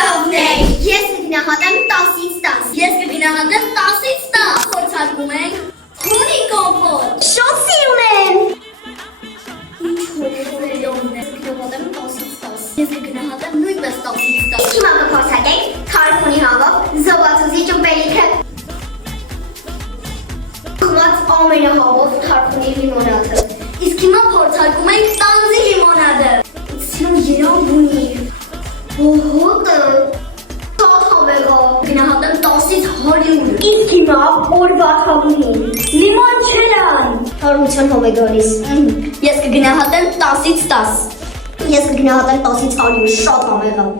Լավնեյ, ես կգնահատեմ 10-ից 10։ Ես կգնահատեմ 10-ից 10։ Խորհրդարկում ենք հունի կոմպոտ։ Շատ սիրում եմ։ Ինչ հոգևորելիոն է, կգնահատեմ 10-ից 10։ Ես կգնահատեմ նույնպես 10-ից 10։ Իսկ հիմա կփորձարկենք թարքունի հավով զոբացուզի ճուպելիքը։ Խմած ամենահավով թարքունի լիմոնադը։ Իսկ հիմա փորձարկում ենք տանձի լիմոնադը։ Սիրում երան բունի։ Հոհոտը շատ հավեղա։ Գնահատեմ 10-ից 100։ Իսկ հիմա օրվա թավունին։ Լիմոնչելան։ Հարություն հով է գալիս։ Ես կգնահատեմ 10-ից 10։ Ես կգնահատեմ 10-ից 100, շատ հավեղա։